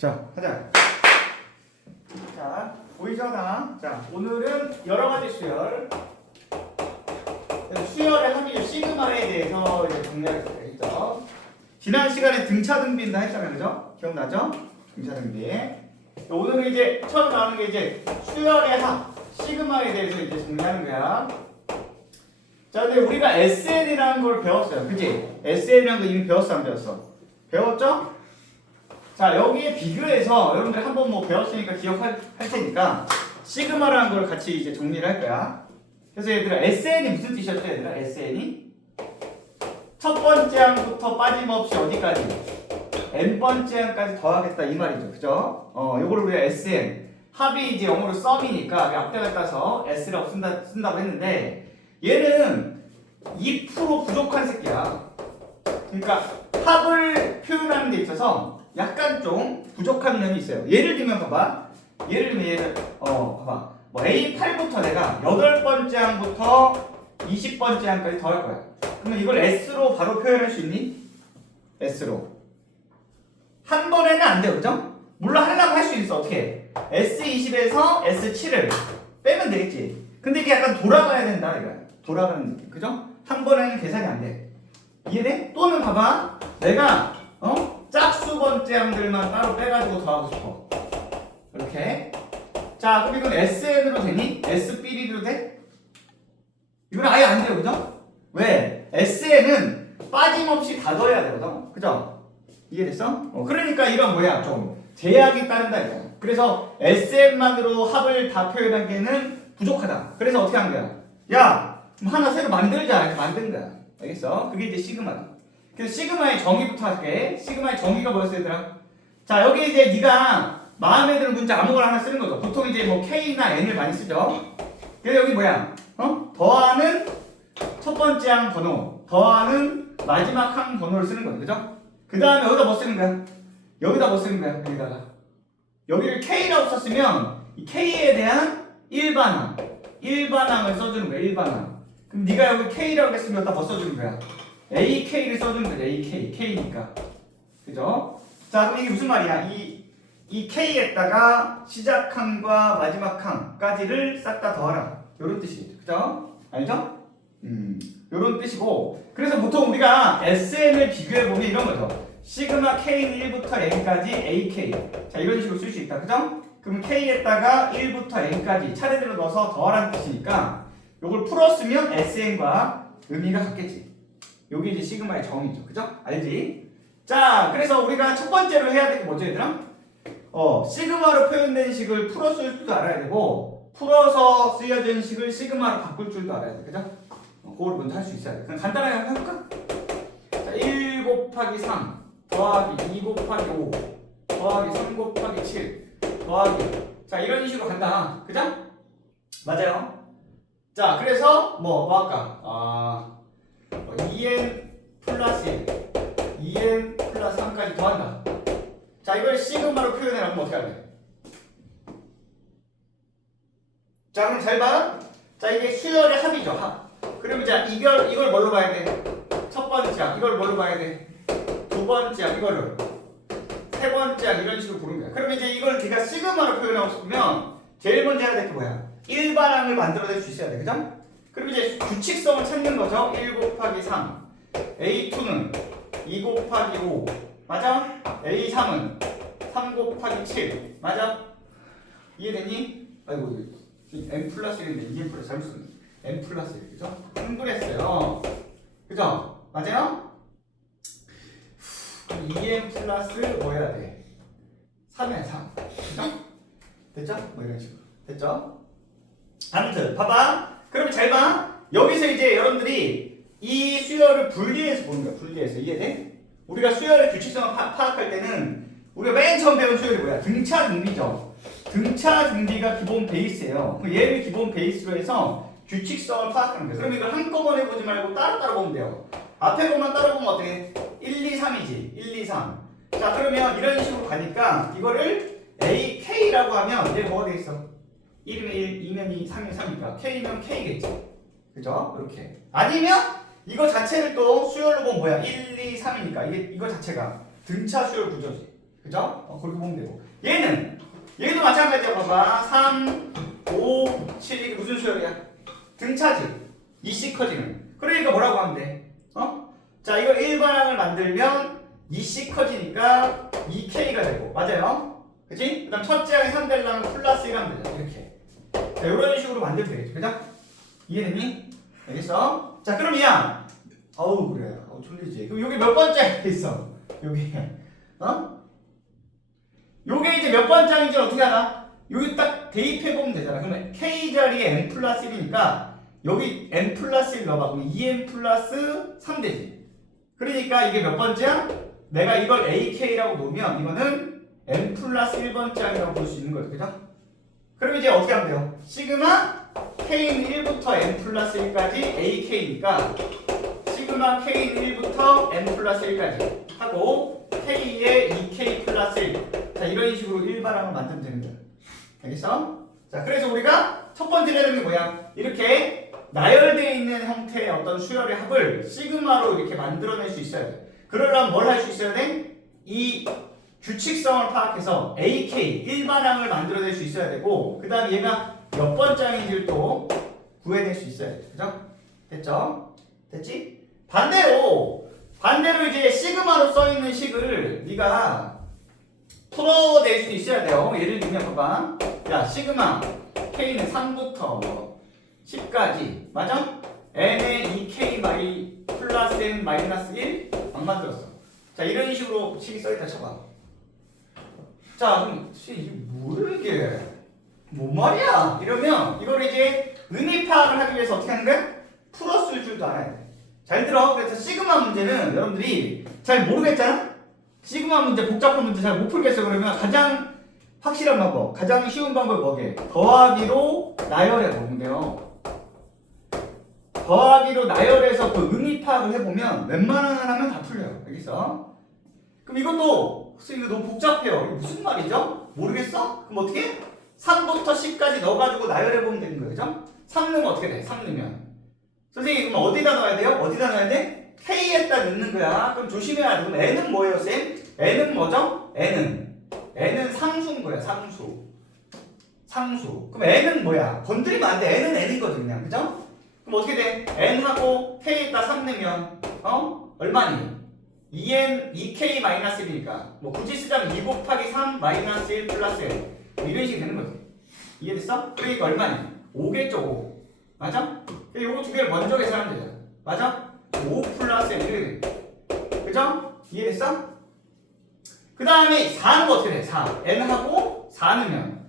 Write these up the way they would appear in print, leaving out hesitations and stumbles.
자, 하자. 자, 보이죠, 다? 자, 오늘은 여러 가지 수열. 수열의 합이죠. 시그마에 대해서 이제 정리할 수 있죠. 지난 시간에 등차 등비인다 했잖아요, 그죠? 기억나죠? 등차 등비. 오늘은 이제 처음 나오는 게 이제 수열의 합, 시그마에 대해서 이제 정리하는 거야. 자, 근데 우리가 SN이라는 걸 배웠어요, 그지? SN이라는 거 이미 배웠어, 안 배웠어? 배웠죠? 자, 여기에 비교해서 여러분들 한번 뭐 배웠으니까 기억할 테니까 시그마라는 걸 같이 이제 정리를 할 거야. 그래서 얘들아, SN이 무슨 뜻이었죠, 얘들아? SN이 첫 번째 항부터 빠짐없이 어디까지? n번째 항까지 더하겠다 이 말이죠, 그죠? 요거를 우리가 SN 합이 이제 영어로 썸이니까 앞대가 따서 S라고 쓴다고 했는데 얘는 2% 부족한 새끼야. 그러니까 합을 표현하는 데 있어서 약간 좀 부족한 면이 있어요. 예를 들면 봐봐. 얘를 봐봐. 뭐 A8부터 내가 8번째 항부터 20번째 항까지 더할 거야. 그러면 이걸 S로 바로 표현할 수 있니? S로. 한 번에는 안 돼요, 그죠? 물론 하려면 할 수 있어. 어떻게? S20에서 S7을 빼면 되겠지. 근데 이게 약간 돌아가야 된다, 이거야. 돌아가는 느낌, 그죠? 한 번에는 계산이 안 돼. 이해돼? 또는 봐봐. 내가 짝수 번째 항들만 따로 빼가지고 더하고 싶어. 이렇게. 자, 그럼 이건 SN으로 되니? SB리로 돼? 이건 아예 안 돼요, 그죠? 왜? SN은 빠짐없이 다 더해야 되거든, 그죠? 이해됐어? 그러니까 이런 뭐야, 좀 제약이 따른다 이거야. 그래서 SN만으로 합을 다 표현하기에는 부족하다. 그래서 어떻게 한 거야? 야, 하나 새로 만들자. 이렇게 만든 거야. 알겠어? 그게 이제 시그마다. 그래서 시그마의 정의부터 할게. 시그마의 정의가 뭐였어, 얘들아? 자, 여기 이제 네가 마음에 드는 문자 아무거나 하나 쓰는 거죠. 보통 이제 뭐 K나 N을 많이 쓰죠. 그래서 여기 뭐야? 더하는 첫 번째 항 번호, 더하는 마지막 항 번호를 쓰는 거죠, 그죠? 그 다음에 여기다 뭐 쓰는 거야? 여기다 뭐 쓰는 거야? 여기다가 여기를 K라고 썼으면 이 K에 대한 일반항을 써주는 거야, 일반항. 그럼 네가 여기 K라고 했으면 여기다 뭐 써주는 거야? AK를 써주는 거야, AK, K니까. 그죠? 자, 그럼 이게 무슨 말이야? 이 K에다가 시작항과 마지막 항까지를 싹 다 더하라. 요런 뜻이죠. 그죠? 알죠? 요런 뜻이고. 그래서 보통 우리가 SN을 비교해보면 이런 거죠. 시그마 K는 1부터 N까지 AK. 자, 이런 식으로 쓸 수 있다. 그죠? 그럼 K에다가 1부터 N까지 차례대로 넣어서 더하라는 뜻이니까 요걸 풀었으면 SN과 의미가 같겠지. 요게 이제 시그마의 정의죠. 그죠? 알지? 자, 그래서 우리가 첫 번째로 해야 될 게 뭐죠, 얘들아? 시그마로 표현된 식을 풀어 쓸 줄도 알아야 되고, 풀어서 쓰여진 식을 시그마로 바꿀 줄도 알아야 돼. 그죠? 그걸 먼저 할 수 있어야 돼. 그럼 간단하게 한번 해볼까? 자, 1 곱하기 3 더하기 2 곱하기 5 더하기 3 곱하기 7 더하기. 자, 이런 식으로 간다. 그죠? 맞아요. 자, 그래서 뭐 할까? 2n 플러스 1 2n 플러스 3까지 더한다. 자, 이걸 시그마로 표현해라. 그럼 어떻게 할래? 자, 그럼 잘 봐. 자, 이게 수열의 합이죠, 합. 그러면 자, 이걸 뭘로 봐야 돼? 첫 번째 항. 이걸 뭘로 봐야 돼? 두 번째 항. 이거를 세 번째 항. 이런 식으로 부르는 거야. 그러면 이제 이걸 네가 시그마로 표현하고 싶으면 제일 먼저 해야 될 게 뭐야? 일반항을 만들어낼 수 있어야 돼. 그죠? 그럼 이제 규칙성을 찾는 거죠. 1 곱하기 3. A2는 2 곱하기 5. 맞아? A3은 3 곱하기 7. 맞아? 이해되니? 아이고, n 플러스 1인데 2n 플러스 잘못 썼네. n 플러스 1. 그죠? 흥분했어요. 그죠? 맞아요? 2n 플러스 뭐 해야 돼? 3에 3. 그죠? 됐죠? 뭐 이런 식으로. 됐죠? 아무튼 봐봐. 그러면 잘 봐. 여기서 이제 여러분들이 이 수열을 분리해서 보는 거야. 분리해서. 이해돼? 우리가 수열의 규칙성을 파악할 때는 우리가 맨 처음 배운 수열이 뭐야? 등차 등비죠. 등차 등비가 기본 베이스예요. 얘를 기본 베이스로 해서 규칙성을 파악하는 거예요. 그럼 이걸 한꺼번에 보지 말고 따로따로 보면 돼요. 앞에 것만 따로 보면 어떻게? 1, 2, 3이지. 1, 2, 3. 자, 그러면 이런 식으로 가니까 이거를 AK라고 하면 얘 뭐가 되겠어? 1이면 1, 2면 2, 3이면 3이니까 K면 K겠지. 그죠? 이렇게. 아니면 이거 자체를 또 수열로 보면 뭐야? 1, 2, 3이니까 이거 자체가 등차 수열 구조지. 그죠? 그렇게 보면 되고. 얘도 마찬가지야. 봐봐. 3, 5, 7 이게 무슨 수열이야? 등차지. 이씨 커지는. 그러니까 뭐라고 하면 돼? 자, 이거 일반항을 만들면 이씨 커지니까 2K가 되고. 맞아요? 그치? 그 다음 첫째 항이 3 되려면 플러스 1 하면 되잖아. 이렇게. 자, 이런 식으로 만들면 되겠죠. 그죠? 이해됐니? 알겠어? 자, 그럼 이양. 어우, 그래. 졸리지. 그럼 여기 몇 번째 있어? 여기. 요게 이제 몇 번째인지 어떻게 알아? 여기 딱 대입해보면 되잖아. 그러면 K 자리에 N 플러스 1이니까 여기 N 플러스 1 넣어봐. 그럼 2N 플러스 3 되지. 그러니까 이게 몇 번째야? 내가 이걸 AK라고 놓으면 이거는 N 플러스 1번째 항이라고 볼 수 있는 거죠. 그죠? 그럼 이제 어떻게 하면 돼요? 시그마 K는 1부터 N 플러스 1까지 AK니까 시그마 K는 1부터 N 플러스 1까지 하고 K에 2K 플러스 1. 자, 이런 식으로 일반항을 만들면 되는 거야. 알겠어? 자, 그래서 우리가 첫 번째 내는 게 뭐야? 이렇게 나열되어 있는 형태의 어떤 수열의 합을 시그마로 이렇게 만들어낼 수 있어야 돼. 그러려면 뭘 할 수 있어야 돼? 이 규칙성을 파악해서 AK, 일반항을 만들어낼 수 있어야 되고, 그 다음에 얘가 몇 번째 항인지를 또 구해낼 수 있어야 돼. 그죠? 됐죠? 됐지? 반대로 이제 시그마로 써있는 식을 네가 풀어낼 수 있어야 돼요. 예를 들면 봐봐. 야, 시그마 K는 3부터 10까지 맞아? N에 2K 플러스 N 마이너스 1 안 만들었어. 자, 이런 식으로 식이 써있다 쳐봐. 자, 그럼 이게 뭐야 이게? 뭔 말이야? 이러면 이걸 이제 의미 파악을 하기 위해서 어떻게 하는 거야? 풀어쓸 줄도 알아야 돼. 잘 들어. 그래서 시그마 문제는 여러분들이 잘 모르겠잖아? 시그마 문제, 복잡한 문제 잘 못 풀겠어. 그러면 가장 확실한 방법, 가장 쉬운 방법이 뭐게? 더하기로 나열해 보면 돼요. 더하기로 나열해서 그 의미 파악을 해보면 웬만한 하면 다 풀려요. 알겠어? 그럼 이것도 이거 너무 복잡해요. 이게 무슨 말이죠? 모르겠어? 그럼 어떻게? 3부터 10까지 넣어가지고 나열해보면 되는 거예요. 그죠? 3 넣으면 어떻게 돼? 3 넣으면 선생님 그럼 어디다 넣어야 돼요? 어디다 넣어야 돼? K에다 넣는 거야. 그럼 조심해야 돼. 그럼 N은 뭐예요, 쌤? N은 뭐죠? N은 상수인 거야. 상수. 그럼 N은 뭐야? 건드리면 안 돼. N은 N인 거지 그냥. 그죠? 그럼 어떻게 돼? N하고 K에다 3 넣으면 얼마니? 2K 마이너스 1이니까 뭐 굳이 쓰자면 2 곱하기 3 마이너스 1 플러스 N 이런 식이 되는 거지. 이해됐어? 그러니까 얼마니? 5겠죠 5. 맞아? 요거 두 개를 먼저 계산하면 되잖아. 맞아? 5 플러스 N 이렇게 돼. 그죠? 이해됐어? 그 다음에 4는 거 어떻게 돼? 4. N하고 4 넣으면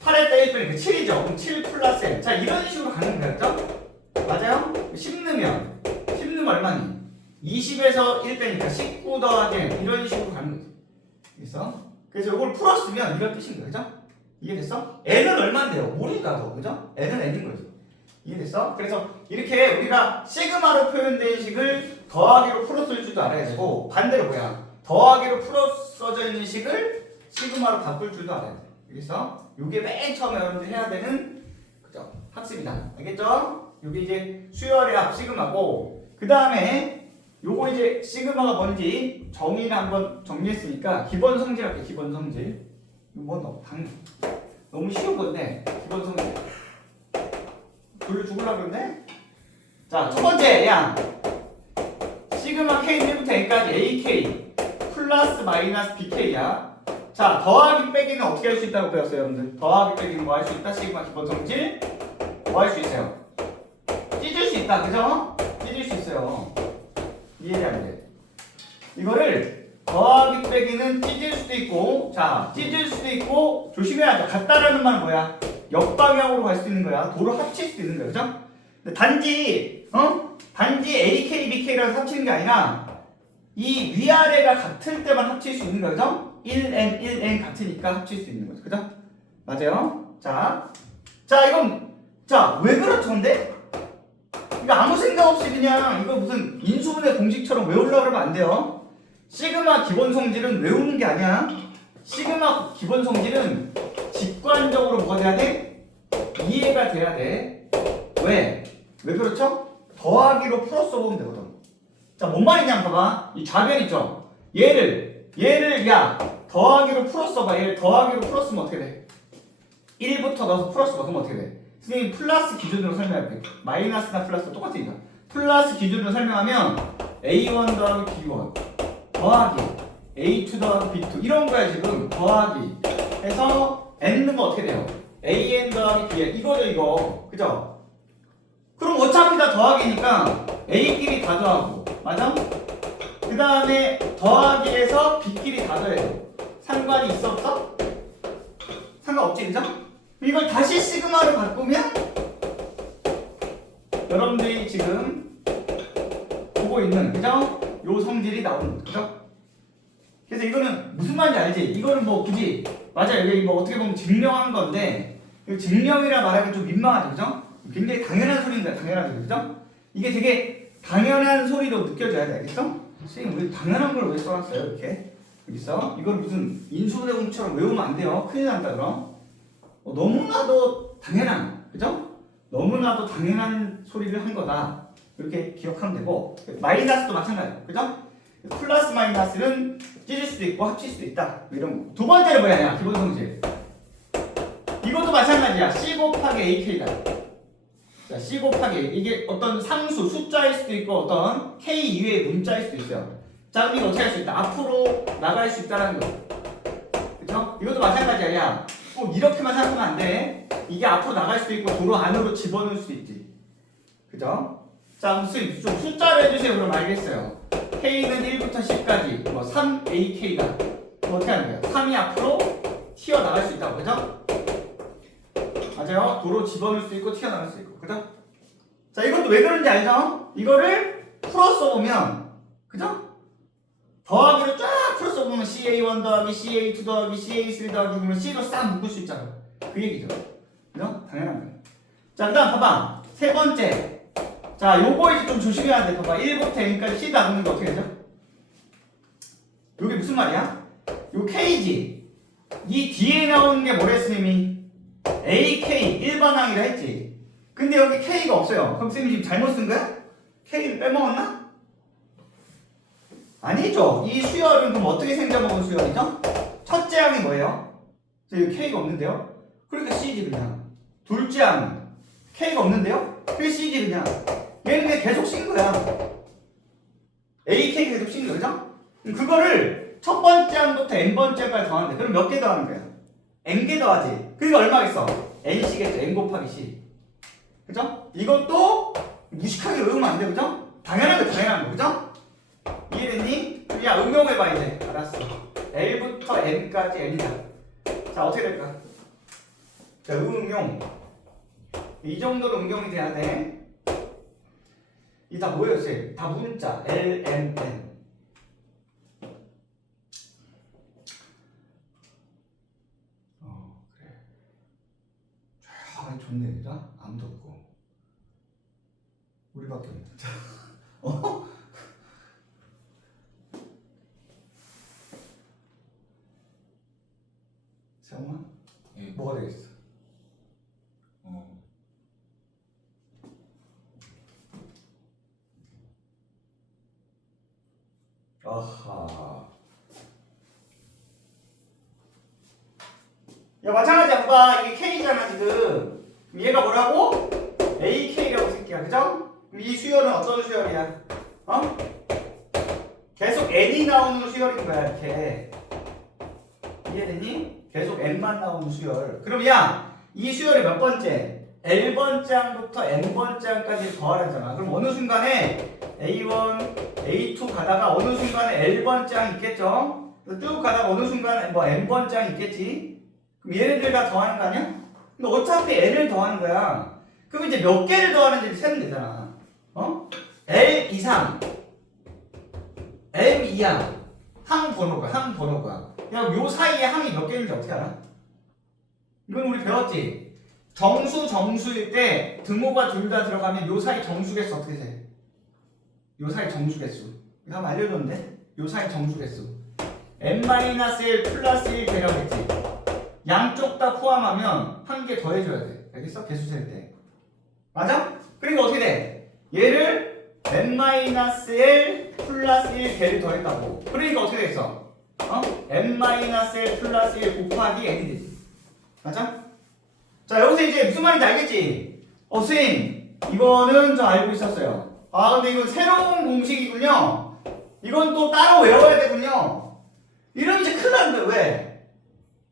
8에다 1 빼니까 7이죠. 그럼 7 플러스 N. 자, 이런 식으로 가는 거야. 그죠? 맞아요? 10 넣으면 얼마니? 20에서 1 빼니까 19 더하기 N. 이런 식으로 가는 거지. 그래서 이걸 풀었으면 이런 뜻인 거야. 그죠? 이해됐어? N은 얼마인데요? 모르니까 그죠? N은 N인 거지. 이해됐어? 그래서 이렇게 우리가 시그마로 표현된 식을 더하기로 풀어쓸 줄도 알아야 되고 반대로 뭐야? 더하기로 풀어써져 있는 식을 시그마로 바꿀 줄도 알아야 돼. 알겠어? 요게 맨 처음에 여러분들 해야 되는 그죠? 학습이다. 알겠죠? 요게 이제 수열의 합 시그마고 그 다음에 요거 이제 시그마가 뭔지 정의를 한번 정리했으니까 기본 성질 할게. 기본 성질. 이거 너무 쉬운 건데 기본 성질. 불러 죽으려고 그러네? 자, 첫 번째 양 시그마 K1부터 N까지 AK 플러스 마이너스 BK야. 자, 더하기 빼기는 어떻게 할 수 있다고 배웠어요, 여러분들? 더하기 빼기는 뭐 할 수 있다? 시그마 기본 성질 뭐 할 수 있어요? 찢을 수 있다, 그죠? 찢을 수 있어요. 이해돼 안 돼? 이거를 더하기 빼기는 찢을 수도 있고, 자, 찢을 수도 있고 조심해야죠. 같다라는 말은 뭐야? 역방향으로 갈 수 있는 거야. 도로 합칠 수도 있는 거야, 그죠? 근데 단지 AK, BK랑 합치는 게 아니라 이 위아래가 같을 때만 합칠 수 있는 거야, 그죠? 1N, 1N 같으니까 합칠 수 있는 거죠, 그죠? 맞아요? 자, 이건 왜 그렇죠, 근데? 이거 아무 생각 없이 그냥 이거 무슨 인수분해 공식처럼 외우려고 그러면 안 돼요. 시그마 기본 성질은 외우는 게 아니야. 시그마 기본 성질은 직관적으로 뭐가 돼야 돼? 이해가 돼야 돼. 왜 그렇죠? 더하기로 풀어 써보면 되거든. 자, 뭔 말이냐 봐봐. 이 좌변 있죠? 얘를 얘를 야 더하기로 풀었어봐. 얘를 더하기로 풀었으면 어떻게 돼? 1부터 넣어서 풀었어. 그럼 어떻게 돼? 선생님 플러스 기준으로 설명할게. 마이너스나 플러스 똑같으니까. 플러스 기준으로 설명하면 A1 더하기 B1 더하기 A2 더하기 B2 이런 거야 지금. 더하기 해서 N은 어떻게 돼요? AN 더하기 BN 이거죠 이거. 그죠? 그럼 어차피 다 더하기니까 A끼리 다 더하고 맞아? 그 다음에 더하기에서 B끼리 다 더해도 상관이 있어 없어? 상관없지 그죠? 이걸 다시 시그마로 바꾸면 여러분들이 지금 보고 있는 그죠? 요 성질이 나오는 거죠. 그죠? 그래서 이거는 무슨 말인지 알지? 이거는 뭐 굳이 맞아요. 이게 뭐 어떻게 보면 증명한 건데 증명이라 말하기 좀 민망하죠. 그죠? 굉장히 당연한 소리인데 당연한 소리 그죠? 이게 되게 당연한 소리로 느껴져야 돼. 알겠어? 선생님 우리 당연한 걸 왜 써놨어요? 이렇게 여기서 이걸 무슨 인수대공처럼 외우면 안 돼요. 큰일 난다 그럼. 너무나도 당연한 그죠? 너무나도 당연한 소리를 한 거다. 이렇게 기억하면 되고 마이너스도 마찬가지예요. 그죠? 플러스 마이너스는 찢을 수도 있고 합칠 수도 있다. 이런 거. 두 번째는 뭐냐? 기본 성질. 이것도 마찬가지야. C 곱하기 AK다. 자, C 곱하기 A. 이게 어떤 상수, 숫자일 수도 있고 어떤 K 이외의 문자일 수도 있어요. 자, 그럼 이거 어떻게 할 수 있다? 앞으로 나갈 수 있다라는 거. 그쵸? 이것도 마찬가지야. 야, 꼭 이렇게만 생각하면 안 돼. 이게 앞으로 나갈 수도 있고 도로 안으로 집어넣을 수도 있지. 그죠? 자, 무슨 좀 숫자를 해주세요. 그럼 알겠어요. K는 1부터 10까지 뭐 3AK다. 그럼 어떻게 하는 거야? 3이 앞으로 튀어나갈 수 있다고. 그죠? 맞아요. 도로 집어넣을 수 있고 튀어나갈 수 있고. 그죠? 자, 이것도 왜 그런지 알죠? 이거를 풀어 써보면 그죠? 더하기로 쫙 풀어 써보면 CA1 더하기 CA2 더하기 CA3 더하기 그러면 C로 싹 묶을 수 있잖아. 그 얘기죠. 그죠? 당연한 거예요. 자, 그 다음 봐봐. 세 번째. 자, 요거 이제 좀 조심해야 돼. 봐봐. 1부터 N까지 C 다 묶는 게 어떻게 되죠? 요게 무슨 말이야? 요 K지. 이 뒤에 나오는 게 뭐래, 스님이? AK 일반항이라 했지. 근데 여기 K가 없어요. 그럼 쌤이 지금 잘못 쓴 거야? K를 빼먹었나? 아니죠. 이 수열은 그럼 어떻게 생겨먹은 수열이죠? 첫째 항이 뭐예요? 여기 K가 없는데요? 그러니까 C지 그냥. 둘째 항은 K가 없는데요? 그게 C지 그냥. 얘는 그냥 계속 쓴 거야. AK 계속 쓴 거야. 그죠? 그거를 첫 번째 항부터 N번째 항까지 더하는데 그럼 몇 개 더하는 거야? N개 더하지. 그러니까 얼마겠어? NC겠죠. N 곱하기 C. 그죠? 이것도 무식하게 외우면 안 돼. 그죠? 당연한 거 당연한 거. 그죠? 이해됐니? 야 응용해봐 이제. 알았어. L부터 N까지 N이다. 자 어떻게 될까? 자 응용. 이 정도로 응용이 돼야 돼. 이 다 뭐예요 쌤? 다 문자. L, M, N. 좋네, 그죠? 아무도 없고 우리밖에 없네. 어? 세영아? 예. 뭐가 되겠어? 아하. 야 마찬가지야. 봐봐 이게 K잖아 지금. 얘가 뭐라고? AK라고 새끼야. 그죠? 그럼 이 수열은 어떤 수열이야? 어? 계속 N이 나오는 수열인 거야 이렇게. 이해되니? 계속 N만 나오는 수열. 그럼 야 이 수열이 몇 번째? L번째 항부터 N번째 항까지 더하라잖아. 그럼 어느 순간에 A1, A2 가다가 어느 순간에 L번째 항 있겠죠? 쭉 가다가 어느 순간에 뭐 N번째 항 있겠지? 그럼 얘네들 다 더하는 거 아니야? 근데 어차피 N을 더하는 거야. 그럼 이제 몇 개를 더하는지 세면 되잖아. 어? L 이상, M 이하, 항 번호가, 항 번호가. 야, 요 사이에 항이 몇 개인지 어떻게 알아? 이건 우리 배웠지? 정수일 때 등호가 둘 다 들어가면 요 사이 정수개수 어떻게 돼? 요 사이 정수개수. 이거 한번 알려줬는데? 요 사이 정수개수. n-1 플러스 1 되라고 했지? 양쪽 다 포함하면 한 개 더 해줘야 돼. 알겠어? 개수 셀 때. 맞아? 그러니까 어떻게 돼? 얘를 n-1 플러스 1 개를 더했다고. 그러니까 어떻게 되겠어? n-1 플러스 1 곱하기 n이 되지. 맞아? 자, 여기서 이제 무슨 말인지 알겠지? 선생님, 이거는 저 알고 있었어요. 아, 근데 이건 새로운 공식이군요. 이건 또 따로 외워야 되군요. 이러면 이제 큰일 나는 거예요. 왜?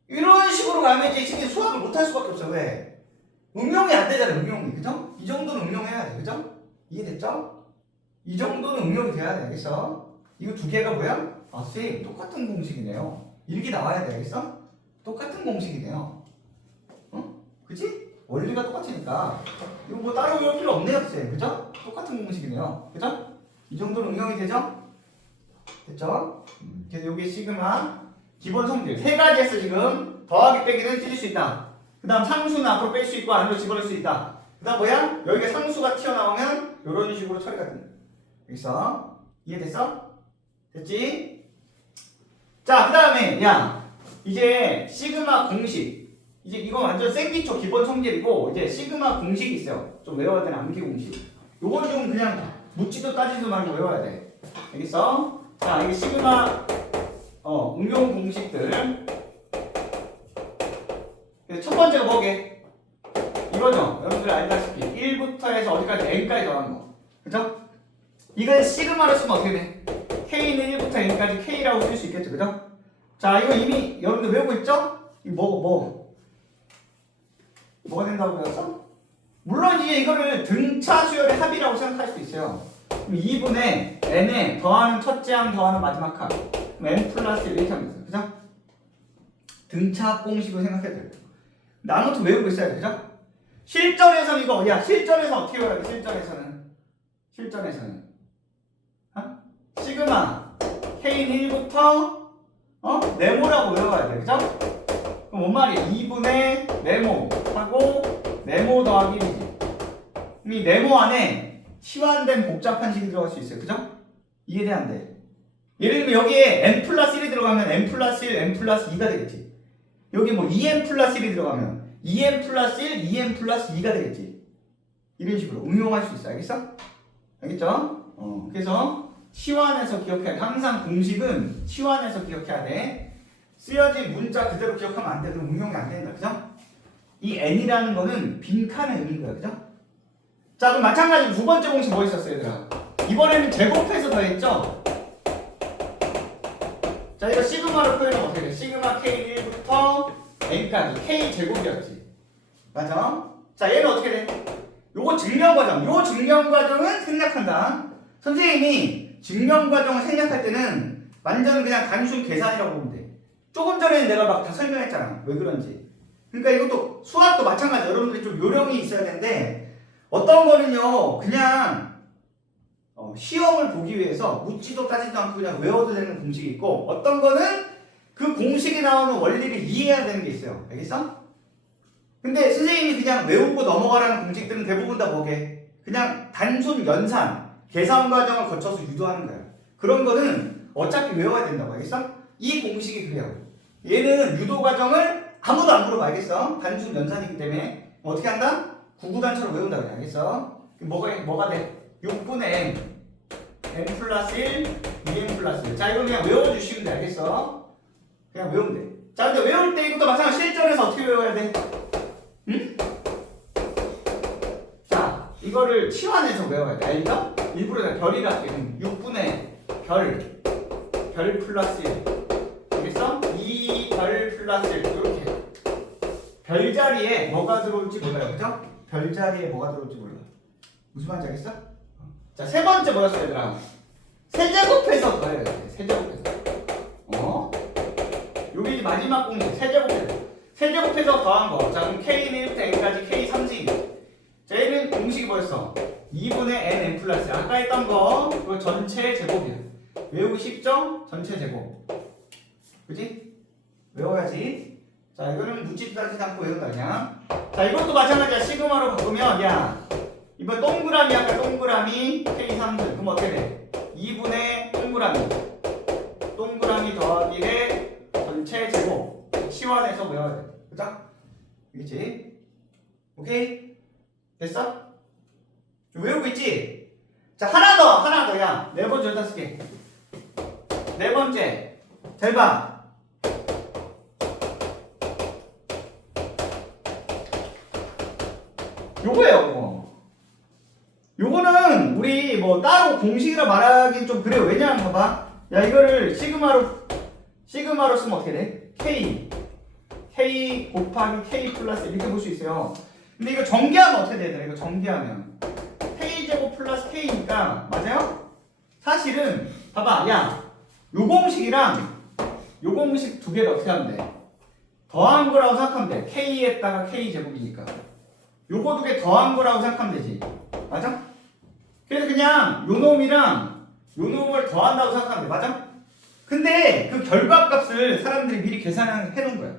이런 식으로 가면 이제 이게 수학을 못할 수밖에 없어요. 왜? 응용이 안 되잖아요. 응용이. 그죠? 이 정도는 응용해야 돼. 그죠? 이해됐죠? 이 정도는 응용이 돼야 돼. 알겠어? 이거 두 개가 뭐야? 선생님, 똑같은 공식이네요. 이렇게 나와야 돼. 알겠어? 똑같은 공식이네요. 그치? 원리가 똑같으니까 이거 뭐 따로 외울 필요 없네요. 선생님. 그죠? 똑같은 공식이네요. 그죠? 이 정도는 응용이 되죠? 됐죠? 그래서 여기 시그마 기본 성질 세 가지에서 지금 더하기 빼기는 찢을 수 있다. 그 다음 상수는 앞으로 뺄 수 있고 안으로 집어넣을 수 있다. 그 다음 뭐야? 여기가 상수가 튀어나오면 이런 식으로 처리가 된다. 여기서 이해됐어? 됐지? 자, 그 다음에 야 이제 시그마 공식 이제 이거 완전 생기초 기본 성질이고 이제 시그마 공식이 있어요. 좀 외워야 되는 암기 공식. 요건 좀 그냥 묻지도 따지도 말고 외워야 돼. 알겠어? 자, 이게 시그마 응용 공식들. 첫 번째가 뭐게? 이거죠. 여러분들 알다시피 1부터 해서 어디까지 n까지 더하는 거. 그죠? 이걸 시그마로 쓰면 어떻게 돼? k는 1부터 n까지 k라고 쓸 수 있겠죠. 그죠? 자, 이거 이미 여러분들 외우고 있죠? 이거 뭐가 된다고 배웠어? 물론 이제 이거를 등차 수열의 합이라고 생각할 수도 있어요. 그럼 2분의 n에 더하는 첫째 항 더하는 마지막 항. 그럼 n 플러스 1 이렇게 하면 있어요. 그죠? 등차 공식으로 생각해야 돼요. 나눠서 외우고 있어야 돼. 그죠? 실전에서는 이거 실전에서 어떻게 외워야 돼? 실전에서는 시그마 k는 1부터 네모라고 외워야 돼. 그죠? 그럼 뭔 말이야? 2분의 네모 하고 네모 더하기 1이지. 그럼 이 네모 안에 치환된 복잡한 식이 들어갈 수 있어요. 그죠? 이해돼 안 돼? 예를 들면 여기에 n 플러스 1이 들어가면 n 플러스 1, n 플러스 2가 되겠지. 여기 뭐 2n 플러스 1이 들어가면 2n 플러스 1, 2n 플러스 2가 되겠지. 이런 식으로 응용할 수 있어. 알겠어? 알겠죠? 그래서 치환해서 기억해야 돼. 항상 공식은 치환해서 기억해야 돼. 쓰여진 문자 그대로 기억하면 안 돼. 그럼 응용이 안 된다. 그죠? 이 n이라는 거는 빈칸의 의미인 거야. 그죠? 자, 그럼 마찬가지로 두 번째 공식 뭐 있었어요, 얘들아? 이번에는 제곱해서 더했죠? 자, 이거 시그마로 표현하면 어떻게 돼? 시그마 k1부터 n까지 k 제곱이었지. 맞아? 자, 얘는 어떻게 돼? 요거 증명 과정. 요 증명 과정은 생략한다. 선생님이 증명 과정을 생략할 때는 완전 그냥 단순 계산이라고 보면 돼. 조금 전에 내가 막 다 설명했잖아. 왜 그런지. 그러니까 이것도 수학도 마찬가지. 여러분들이 좀 요령이 있어야 되는데 어떤 거는요 그냥 시험을 보기 위해서 묻지도 따지도 않고 그냥 외워도 되는 공식이 있고 어떤 거는 그 공식이 나오는 원리를 이해해야 되는 게 있어요. 알겠어? 근데 선생님이 그냥 외우고 넘어가라는 공식들은 대부분 다 뭐게? 그냥 단순 연산, 계산 과정을 거쳐서 유도하는 거야. 그런 거는 어차피 외워야 된다고. 알겠어? 이 공식이 그래요. 얘는 유도 과정을 아무도 안 물어봐. 알겠어? 단순 연산이기 때문에 어떻게 한다? 구구단처럼 외운다 그래. 알겠어? 뭐가 돼? 6분의 n 플러스 1, 2n 플러스 1. 자, 이거 그냥 외워주시면 돼. 알겠어? 그냥 외우면 돼. 자, 근데 외울 때 이것도 마찬가지로 실전에서 어떻게 외워야 돼? 응? 자, 이거를 치환해서 외워야 돼. 알죠? 일부러 내가 별이라 할게. 6분의 별 플러스 1. 알겠어? 2별 플러스 1. 이렇게. 별 자리에 뭐가 들어올지 몰라요. 그죠? 별 자리에 뭐가 들어올지 몰라. 무슨 말인지 알겠어? 자, 세 번째 뭐였어, 얘들아? 세제곱해서 더해야 돼. 세제곱해서. 여기 마지막 공식. 세제곱해서. 세제곱해서 더한 거. 자, 그럼 K는 1부터 N까지 K 3지. 자, 얘는 공식이 뭐였어? 2분의 N 플러스. 아까 했던 거. 그거 전체 제곱이야. 외우기 쉽죠? 전체 제곱. 그지? 외워야지. 자, 이거는 묻지도 따지지 않고 외운다, 그냥. 자, 이것도 마찬가지야. 시그마로 바꾸면, 야. 이번 동그라미 아까 동그라미 K 3분. 그럼 어떻게 돼? 2분의 동그라미 더하기 1의 전체 제곱. 치환해서 외워야 돼. 그죠? 알겠지? 오케이? 됐어? 외우고 있지? 자, 하나 더, 야. 네 번째, 5개. 네 번째. 잘 봐. 요거예요, 이거. 요거는 우리 뭐 따로 공식이라 말하기 좀 그래요. 왜냐하면 봐봐. 야, 이거를 시그마로 쓰면 어떻게 돼? K 곱하기 K 플러스 이렇게 볼 수 있어요. 근데 이거 전개하면 어떻게 돼야 되나? 이거 전개하면 K제곱 플러스 K니까 맞아요? 사실은 봐봐. 야, 요 공식이랑 요 공식 두 개를 어떻게 하면 돼? 더한 거라고 생각하면 돼. K에다가 K제곱이니까 요거 두 개 더한 거라고 생각하면 되지. 맞아? 그래서 그냥 요 놈이랑 요 놈을 더한다고 생각하면 돼. 맞아? 근데 그 결과값을 사람들이 미리 계산해 놓은 거야.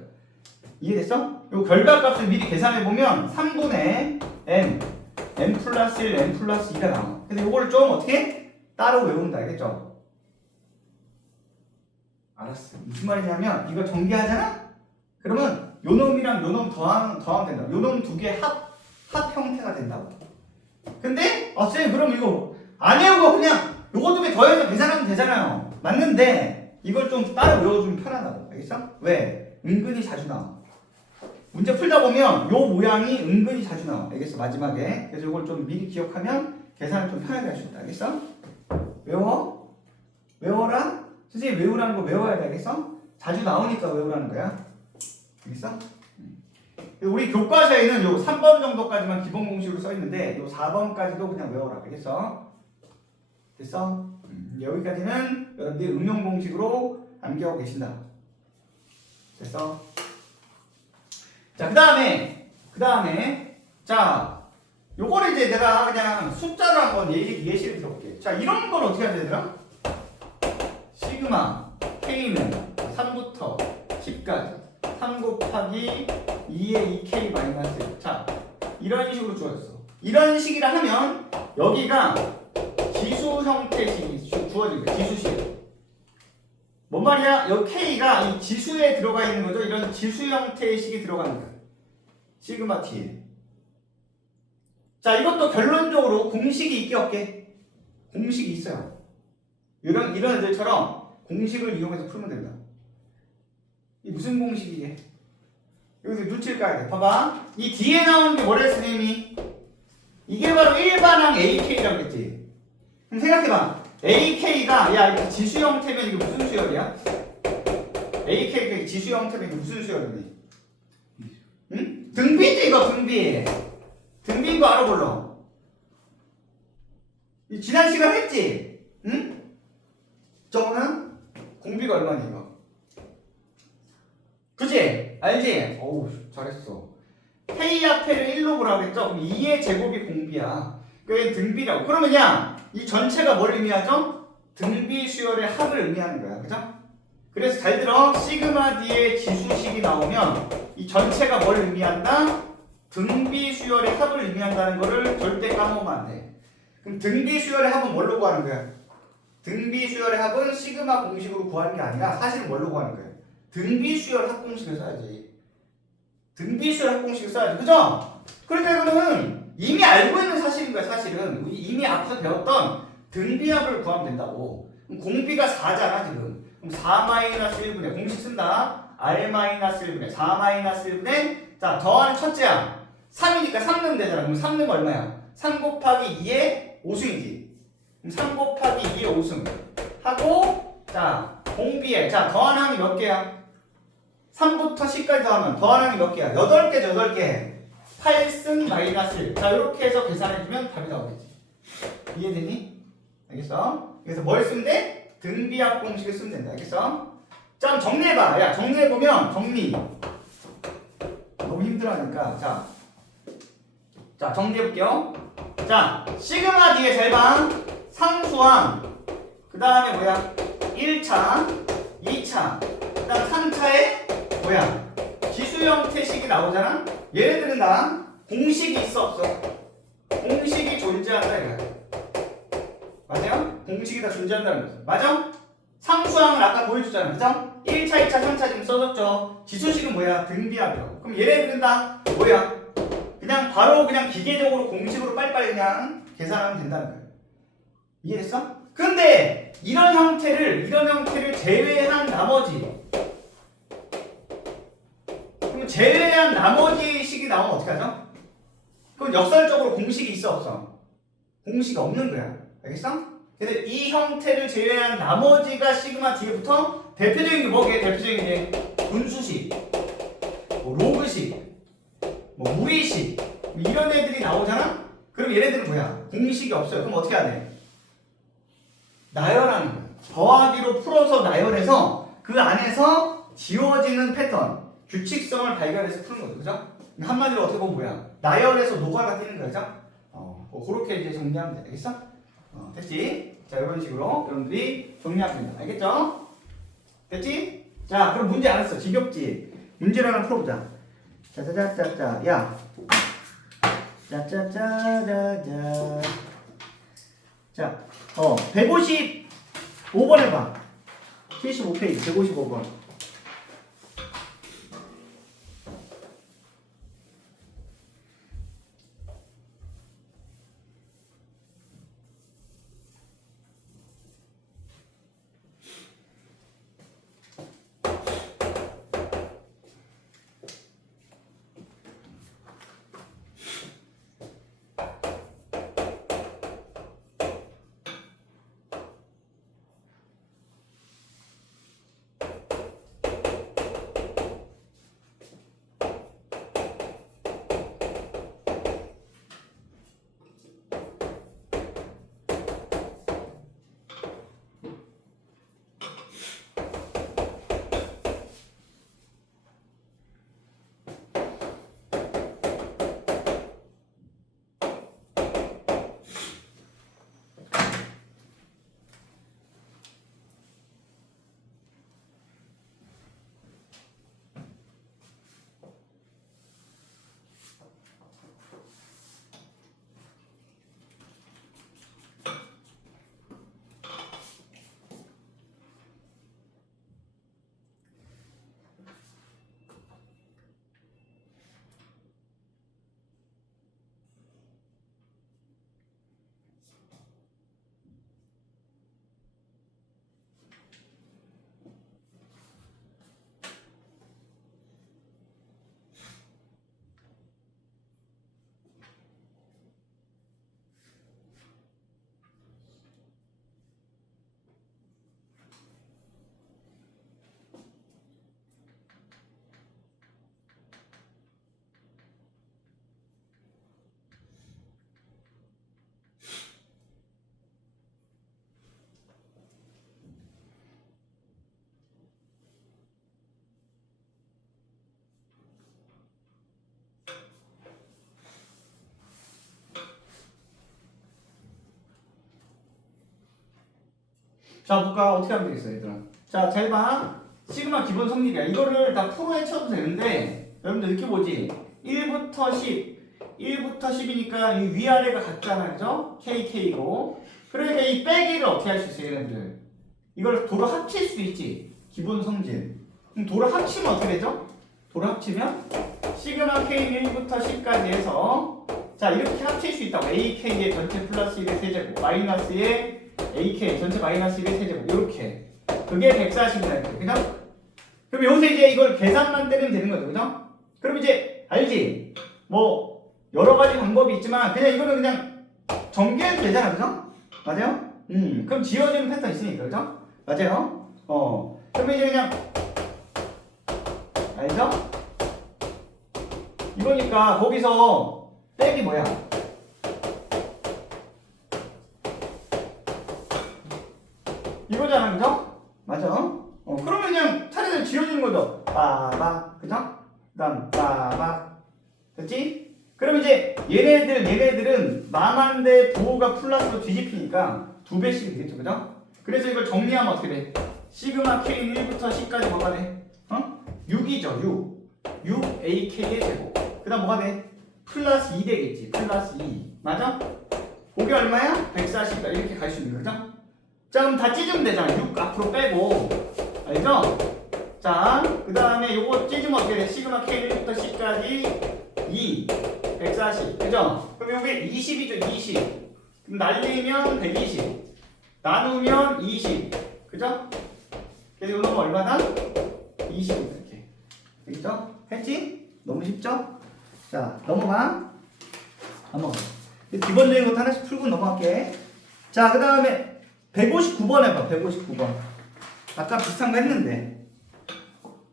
이해됐어? 요 결과값을 미리 계산해 보면 3분의 n 플러스 1, n 플러스 2가 나와. 그래서 요거를 좀 어떻게 따로 외운다. 알겠죠? 알았어. 무슨 말이냐면 이거 전개하잖아? 그러면 요 놈이랑 요 놈 더하면 된다. 요 놈 두 개 합 형태가 된다고. 근데 쌤 그럼 이거 안 외우고 그냥 요거 두 개 더해서 계산하면 되잖아요. 맞는데 이걸 좀 따로 외워주면 편하다고. 알겠어? 왜? 은근히 자주 나와. 문제 풀다 보면 요 모양이 은근히 자주 나와. 알겠어? 마지막에. 그래서 이걸 좀 미리 기억하면 계산을 좀 편하게 할 수 있다. 알겠어? 외워? 외워라? 선생님 외우라는 거 외워야 돼. 알겠어? 자주 나오니까 외우라는 거야. 알겠어? 우리 교과서에는 요 3번 정도까지만 기본 공식으로 써 있는데 요 4번까지도 그냥 외워라. 알겠어? 됐어? 여기까지는 여러분들이 응용 공식으로 암기하고 계신다. 됐어? 자, 그 다음에 자, 요거를 이제 내가 그냥 숫자로 한번 예시를 들어볼게. 자, 이런 걸 어떻게 하면 되더라? 시그마 K는 3부터 10까지 3 곱하기 2의 2K 마이너스 1. 자, 이런 식으로 주어졌어. 이런 식이라 하면 여기가 지수 형태식이 주어진 거야. 지수식. 뭔 말이야? 여기 K가 이 지수에 들어가 있는 거죠. 이런 지수 형태의 식이 들어가는 거야. 시그마 T에. 자, 이것도 결론적으로 공식이 있게 없게? 공식이 있어요. 이런 애들처럼 공식을 이용해서 풀면 된다. 이 무슨 공식이게? 여기서 눈치를 까야 돼. 봐봐. 이 뒤에 나오는 게 뭐래, 선생님이? 이게 바로 일반항 AK라고 했지. 그럼 생각해봐. AK가, 야, 이거 지수 형태면 이게 무슨 수열이야? AK가 지수 형태면 이게 무슨 수열이니? 응? 등비지, 이거 등비. 등비인 거 알아, 몰라? 지난 시간 했지? 응? 저거는 공비가 얼마니, 이거? 그치? 알지? 어우, 잘했어. K 앞에를 1로 보라고 했죠? 그럼 2의 제곱이 공비야. 그게 등비라고. 그러면 야, 이 전체가 뭘 의미하죠? 등비 수열의 합을 의미하는 거야. 그죠? 그래서 잘 들어. 시그마 D의 지수식이 나오면 이 전체가 뭘 의미한다? 등비 수열의 합을 의미한다는 거를 절대 까먹으면 안 돼. 그럼 등비 수열의 합은 뭘로 구하는 거야? 등비 수열의 합은 시그마 공식으로 구하는 게 아니라 사실은 뭘로 구하는 거야? 등비 수열 합 공식을 써야지. 등비 수열 합 공식을 써야지. 그죠? 그러니까 이거는 이미 알고 있는 사실인 거야. 사실은 우리 이미 앞서 배웠던 등비합을 구하면 된다고. 그럼 공비가 4잖아 지금. 그럼 4-1분의 공식 쓴다. R-1분의 4-1분의 자 더하는 첫째야. 3이니까 3 넣으면 되잖아. 그럼 3 넣으면 얼마야? 3 곱하기 2의 5승이지. 그럼 3 곱하기 2의 5승 하고 자 공비에 자 더하는 항이 몇 개야? 3부터 10까지 더하면 더하는 항이 몇 개야? 8개 8개 8승 마이너스 1. 자 이렇게 해서 계산해주면 답이 나오겠지. 이해되니? 알겠어? 그래서 뭘 쓰면 돼? 등비합 공식을 쓰면 된다. 알겠어? 자 그럼 정리해봐. 야 정리해보면 정리 너무 힘들어하니까 자 정리해볼게요. 자 시그마 D에 잘 봐. 상수항 그 다음에 뭐야? 1차 2차 그 다음 3차에 뭐야? 지수 형태식이 나오잖아? 얘네들은 다 공식이 있어 없어? 공식이 존재한다 이거야. 맞아요? 공식이 다 존재한다는 거죠. 맞아? 상수항을 아까 보여줬잖아. 그죠? 1차, 2차, 3차 지금 써줬죠. 지수식은 뭐야? 등비합이라고. 그럼 얘네들은 다 뭐야? 그냥 바로 그냥 기계적으로 공식으로 빨리빨리 그냥 계산하면 된다는 거야. 이해됐어? 근데 이런 형태를 제외한 나머지, 그럼 제외한 나머지 식이 나오면 어떻게 하죠? 그럼 역설적으로 공식이 있어 없어? 공식이 없는 거야. 알겠어? 근데 이 형태를 제외한 나머지가 시그마 뒤에부터 대표적인 게 뭐게? 대표적인 게 분수식, 뭐 로그식, 뭐 무리식, 뭐 이런 애들이 나오잖아? 그럼 얘네들은 뭐야? 공식이 없어요. 그럼 어떻게 해야 돼? 나열하는 거야. 더하기로 풀어서 나열해서 그 안에서 지워지는 패턴, 규칙성을 발견해서 푸는 거죠. 그죠? 한마디로 어떻게 보면 뭐야? 나열해서 노가다 뛰는 거죠? 그렇게 이제 정리하면 돼. 알겠어? 됐지? 자, 이런 식으로 여러분들이 정리하면 됩니다. 알겠죠? 됐지? 자, 그럼 문제 알았어. 지겹지? 문제를 하나 풀어보자. 짜자자자자. 야. 짜자자자자. 자, 155번 해봐. 75페이지, 155번. 자, 볼까? 어떻게 하면 되겠어, 얘들아? 자, 잘 봐. 시그마 기본 성질이야. 이거를 다 프로에 쳐도 되는데, 여러분들 느껴보지? 1부터 10. 1부터 10이니까 이 위아래가 같잖아, 그죠? KK고. 그러니까 이 빼기를 어떻게 할 수 있어, 얘네들? 이걸 도로 합칠 수 있지. 기본 성질. 그럼 도로 합치면 어떻게 되죠? 도로 합치면 시그마 K는 1부터 10까지 해서 자, 이렇게 합칠 수 있다고. AK의 전체 플러스 1의 세제곱, 마이너스의 AK 전체 마이너스 1의 세제곱 이렇게 그게 140이다 이렇게 그죠? 그럼 여기서 이제 이걸 계산만 때리면 되는 거죠 그죠? 그럼 이제 알지? 뭐 여러 가지 방법이 있지만 그냥 이거는 그냥 전개해도 되잖아 그죠? 맞아요? 그럼 지워지는 패턴 있으니까 그죠? 맞아요? 그럼 이제 그냥 알죠? 이거니까 거기서 빼기 뭐야? 이거잖아, 그죠? 맞아? 그러면 그냥 차례대로 지워지는 거죠. 빠박, 그죠? 그 다음, 빠박. 됐지? 그럼 이제 얘네들은 마만데 부호가 플러스로 뒤집히니까 2배씩 되겠죠, 그죠? 그래서 이걸 정리하면 어떻게 돼? 시그마 K는 1부터 10까지 뭐가 돼? 6이죠, 6AK의 제곱. 그 다음 뭐가 돼? 플러스 2 되겠지, 플러스 2. 맞아? 그게 얼마야? 140이다. 이렇게 갈 수 있는 거죠? 자, 그럼 다 찢으면 되잖아. 6 앞으로 빼고. 알죠? 자, 그 다음에 요거 찢으면 어떻게 돼? 시그마 K1부터 10까지 2, 140. 그죠? 그럼 요게 20이죠, 20. 그럼 날리면 120. 나누면 20. 그죠? 그래서 이거는 얼마다? 20 이렇게. 되겠죠? 했지? 너무 쉽죠? 자, 넘어가. 기본적인 것도 하나씩 풀고 넘어갈게. 자, 그 다음에 159번 해봐. 159번. 아까 비슷한 거 했는데.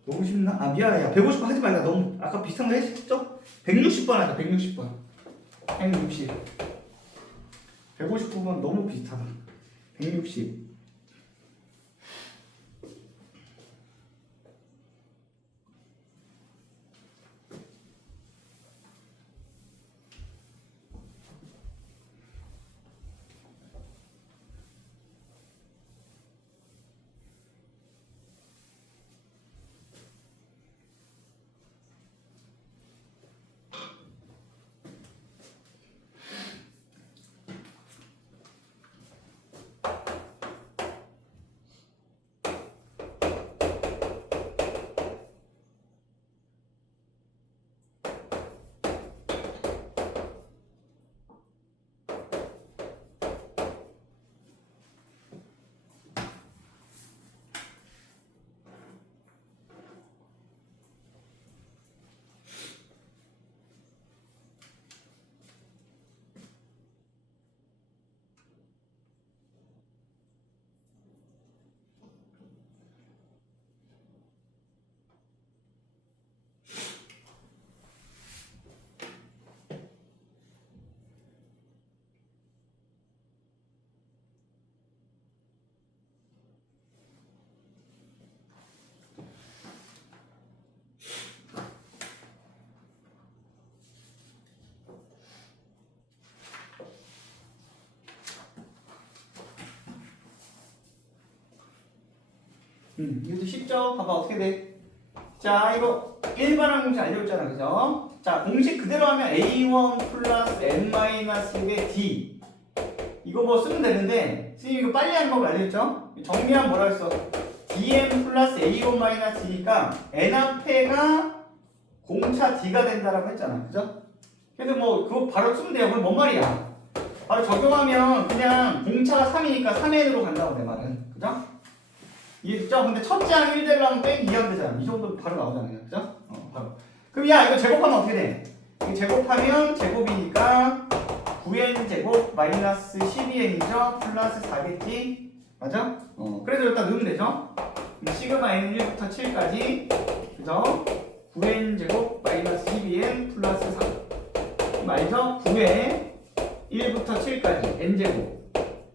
너무 쉽나? 아, 미안해. 야, 159 하지 말라. 너무 아까 비슷한 거 했죠? 160번 하자. 160번. 160. 159번 너무 비슷하다. 160. 이것도 쉽죠? 봐봐 어떻게 돼? 자 이거 일반항 공식 알려줬잖아 그죠? 자 공식 그대로 하면 A1 플러스 N-1의 D 이거 뭐 쓰면 되는데 선생님 이거 빨리 하는 법 알려줬죠? 정리하면 뭐라 했어? DM 플러스 A1 D니까 N 앞에가 공차 D가 된다라고 했잖아 그죠? 그래서 뭐 그거 바로 쓰면 돼요. 그럼 뭔 말이야? 바로 적용하면 그냥 공차가 3이니까 3N으로 간다고 내 말은 그죠? 이해됐죠? 근데 첫째 항 1 되려면 뺀 2 하면 되잖아. 이 정도 바로 나오잖아요. 그죠? 바로. 그럼 야, 이거 제곱하면 어떻게 돼? 이거 제곱하면 제곱이니까 9n 제곱 마이너스 12n이죠? 플러스 4겠지? 맞아? 그래서 일단 넣으면 되죠? 시그마 n 1부터 7까지 그죠? 9n 제곱 마이너스 12n 플러스 4 말죠? 9에 1부터 7까지 n 제곱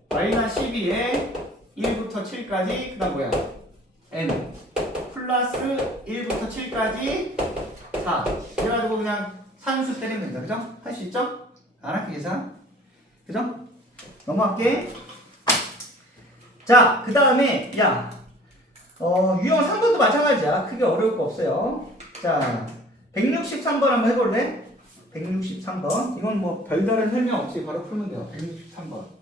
마이너스 12에 1부터 7까지 그 다음 뭐야? n 플러스 1부터 7까지 4 그래가지고 그냥 산수 때리면 된다 그죠? 할 수 있죠? 안 할게 계산 그죠? 넘어갈게 자 그 다음에 야 유형 3번도 마찬가지야 크게 어려울 거 없어요 자 163번 한번 해볼래? 163번 이건 뭐 별다른 설명 없이 바로 풀면 돼요 163번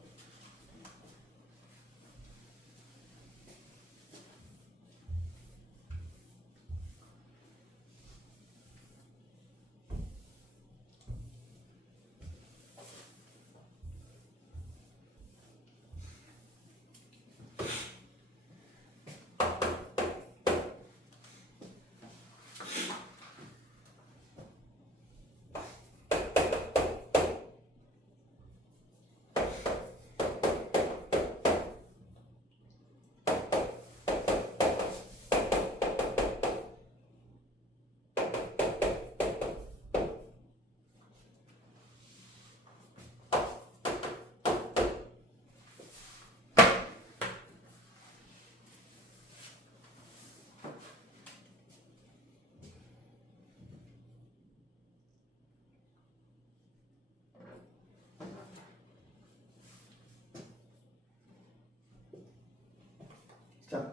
자,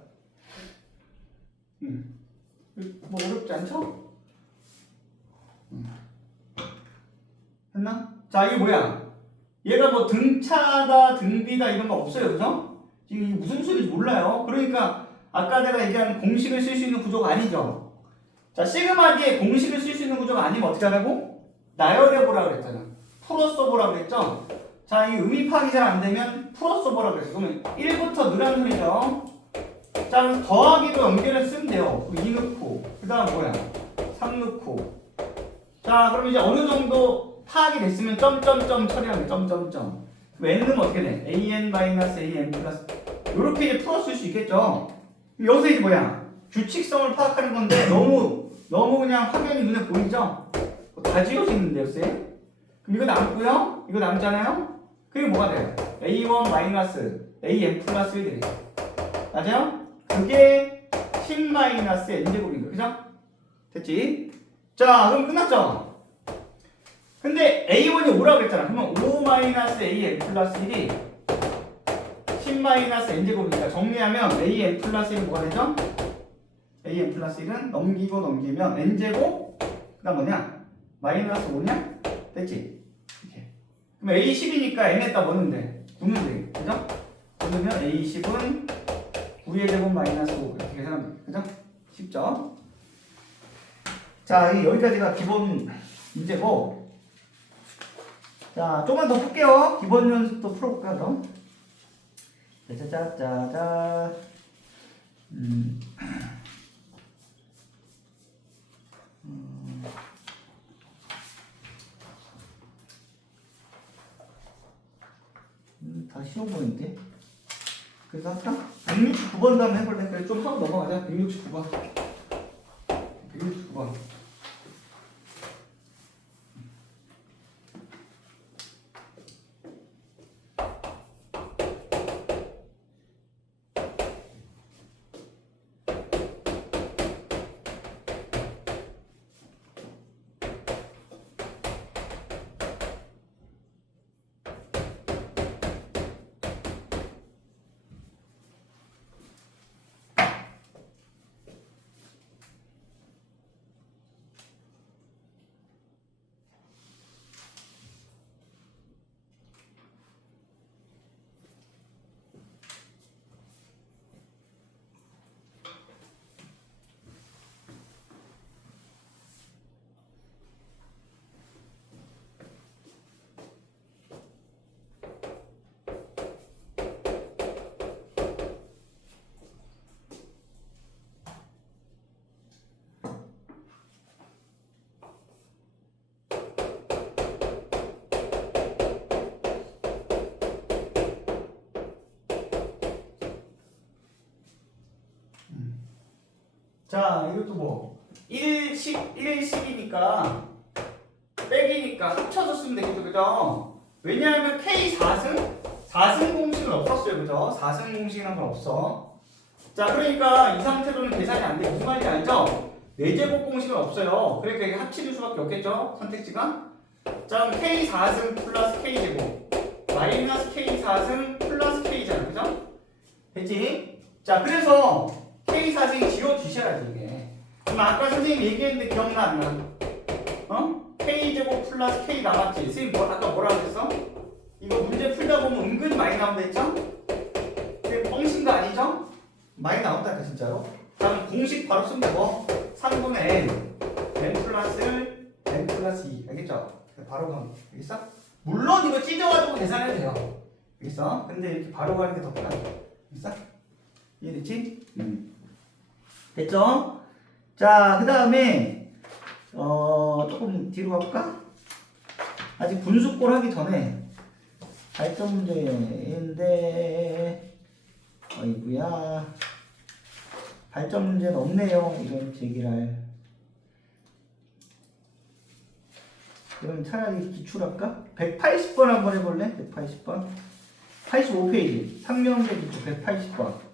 뭐 어렵지 않죠? 했나? 자, 이게 뭐야? 얘가 뭐 등차다, 등비다 이런 거 없어요, 그죠? 지금 이게 무슨 소리인지 몰라요. 그러니까 아까 내가 얘기한 공식을 쓸 수 있는 구조가 아니죠. 자, 시그마 D에 공식을 쓸 수 있는 구조가 아니면 어떻게 하라고? 나열해 보라 그랬잖아. 풀어 써 보라 그랬죠? 자, 이 의미 파악이 잘 안 되면 플러스 오버라고 그랬어. 그러면 1부터 넣으라는 소리죠. 자, 그럼 더하기로 연결해서 쓰면 돼요. 2 넣고, 그 다음 뭐야? 3 넣고. 자, 그럼 이제 어느 정도 파악이 됐으면 점점점 처리하면 돼. 점점점. 그럼 n은 어떻게 돼? an-an 플러스. 요렇게 이제 풀어쓸 수 있겠죠. 그럼 여기서 이제 뭐야? 규칙성을 파악하는 건데 너무 그냥 화면이 눈에 보이죠? 다 지워지는데요, 쌤? 그럼 이거 남고요? 이거 남잖아요? 그게 뭐가 돼요? a1 마이너스 an 플러스 1이 되겠죠. 맞아요? 그게 10 마이너스 n제곱인 거죠? 그죠? 됐지? 자, 그럼 끝났죠? 근데 a1이 5라고 그랬잖아. 그러면 5 마이너스 an 플러스 1이 10 마이너스 n제곱이니까 정리하면 an 플러스 1은 뭐가 되죠? an 플러스 1은 넘기면 n제곱 그 다음 뭐냐? 마이너스 5냐? 됐지? 이렇게. 그럼 a10이니까 n에다 뭐 넣으면 돼? 9는 돼. 그죠? 그러면 a10은 9의 제곱 마이너스 5 이렇게 계산하면 돼. 그죠? 쉽죠? 자, 여기까지가 기본 문제고, 자, 조금만 더 풀게요. 기본 연습도 풀어볼까, 더. 짜자자자. 다 쉬워 보이는데? 그래서 할까? 169번 다음에 해볼래? 그래, 좀 하고 넘어가자. 169번. 169번. 자, 이것도 뭐 1식이니까 빼기니까 합쳐서 쓰면 되겠죠, 그죠? 왜냐하면 K4승 공식은 없었어요, 그죠? 4승 공식이란 건 없어. 자, 그러니까 이 상태로는 계산이 안 돼. 무슨 말인지 알죠? 4제곱 공식은 없어요. 그러니까 이게 합치는 수밖에 없겠죠, 선택지가? 자, 그럼 K4승 플러스 K제곱 마이너스 K4승 플러스 K잖아, 그죠? 됐지? 자, 그래서 K4승이 지워주셔야지, 이게. 그럼 아까 선생님이 얘기했는데 기억나, 안 나? 어? K제곱 플러스 K 나왔지? 선생님 아까 뭐라고 했어? 이거 문제 풀다 보면 은근히 많이 나온다 했죠? 그게 뻥친 거 아니죠? 많이 나온다니까, 진짜로. 다음 공식 바로 쓰면 되고 3분의 n 플러스 2 알겠죠? 바로 가면 알겠어? 물론 이거 찢어가지고 계산해도 돼요. 알겠어? 근데 이렇게 바로 가는 게 더 편하다. 알겠어? 이해됐지? 됐죠? 자, 그 다음에 조금 뒤로 가볼까? 아직 분수꼴 하기 전에 발전 문제인데 어이구야 발전 문제는 없네요. 이런 제기랄. 그럼 차라리 기출할까? 180번 한번 해볼래? 180번 85페이지 3명제 기출 180번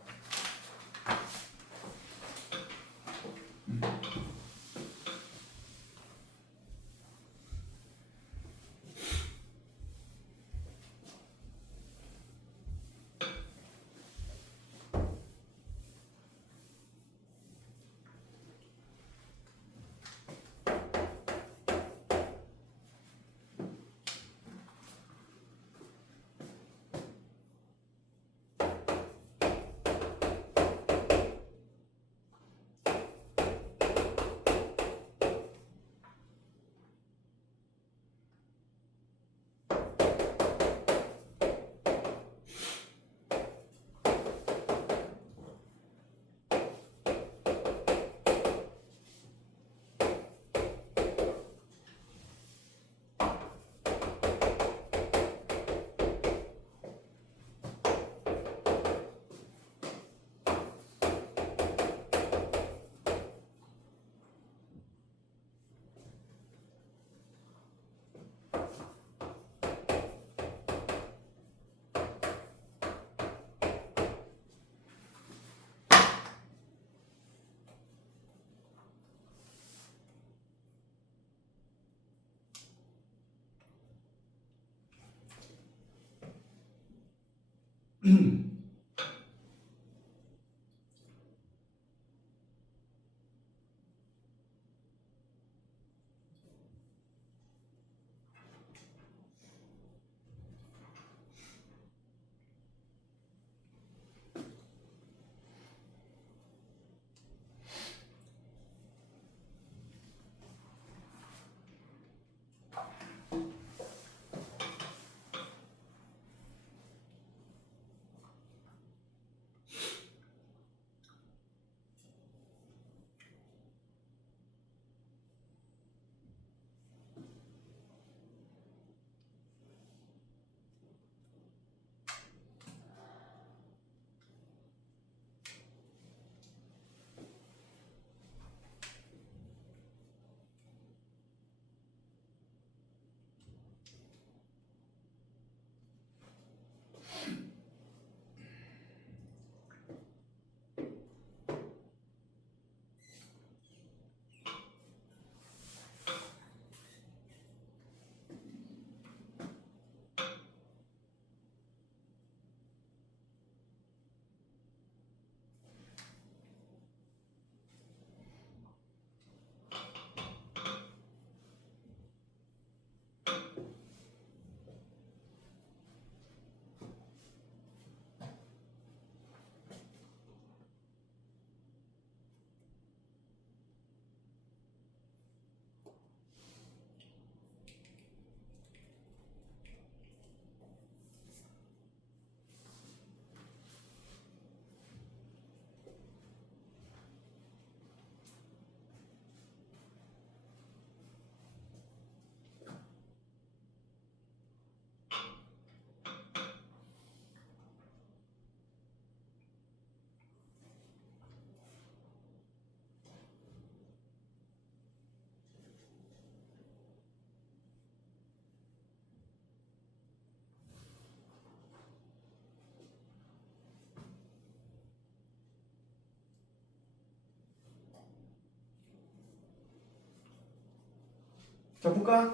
자, 볼까?